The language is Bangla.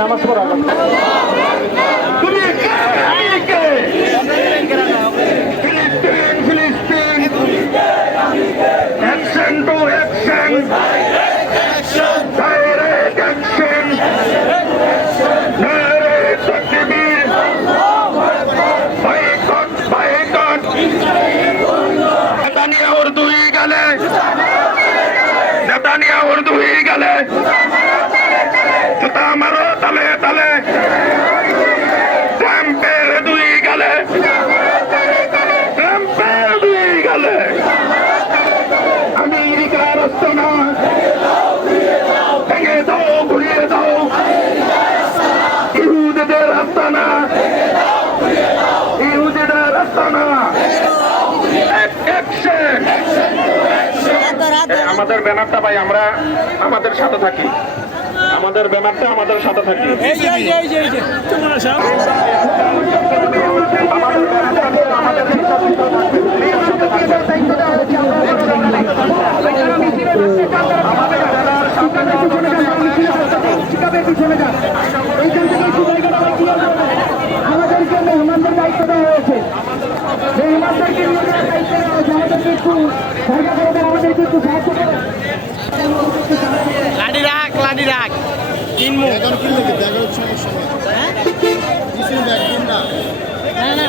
নামাজ পড়া उर्दू ही गले जूता मारो तले तले पैर दुई गले पैर दुई गले अमेरिका रस्तना भेंगे दो घुरिए दो ইহুদিদের রাস্তানা ইহুদিদের রাস্তানা অ্যাকশন আমাদের ব্যানারটা ভাই আমরা আমাদের সাথে থাকি আমাদের ব্যানারটা আমাদের সাথে থাকি আমাদেরকে মেহমানদের দায়িত্ব দেওয়া হয়েছে মেহমানদেরকে আমাদেরকে একটু জায়গা করে দেয় আমাদেরকে একটু সাহায্য করে লাডি রাখ কিনবো এখন কি লাগে ব্যাগের সমস্যা হ্যাঁ কিছু ব্যাগ দিন না না